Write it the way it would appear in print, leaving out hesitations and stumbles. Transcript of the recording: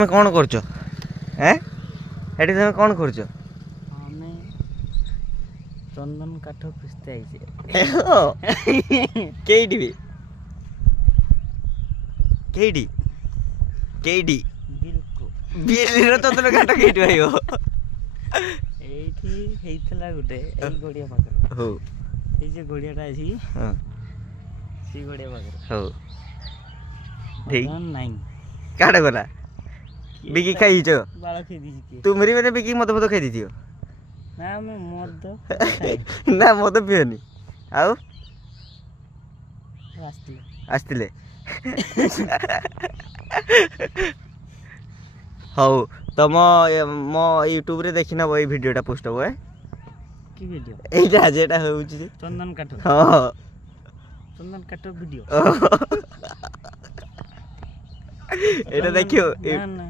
তুমি କ'ଣ କରୁଛ? ଏଠି ତମେ କ'ଣ କରୁଛ? ଆମେ ଚନ୍ଦନ କାଠ ଖୁସ୍ତେ ଆଇଛେ। କେଇଠି ବି କେଇଠି କେଇଠି ବିଲର ଚନ୍ଦନ କାଠ କେଇଠି ଭାଇବ? ଏଇଠି ହେଇଥିଲା ଗୋଟେ ଏଇ ଗଡ଼ିଆ ପାଖରେ। ହଉ ଏଇ ଯେ ଗଡ଼ିଆଟା ଅଛି ସେଇ ଗଡ଼ିଆ ପାଖରେ। ହଉ ଠିକ ନାଇଁ କାଟା ଗଲା ବିକି ଖାଇଛ? ବାଳ ଖାଇ ଦେଇଛି କିଏ? ତୁମରି ମାନେ ବିକି ମଦ ଫଦ ଖାଇ ଦେଇଥିବ? ନା ଆମେ ମଦ ନା ମଦ ପିଅନି। ଆଉ ଆସିଥିଲେ ଆସିଥିଲେ ହଉ ତମ ମୋ ୟୁଟ୍ୟୁବରେ ଦେଖି ନେବ ଏଇ ଭିଡ଼ିଓଟା ପୋଷ୍ଟ ହବ। କି ଭିଡ଼ିଓ? ଏଇଟା ଯେଟା ହେଉଛି ଚନ୍ଦନ କାଠ। ହଁ ଚନ୍ଦନ କାଠ ଭିଡ଼ିଓ এটা দেখিও না না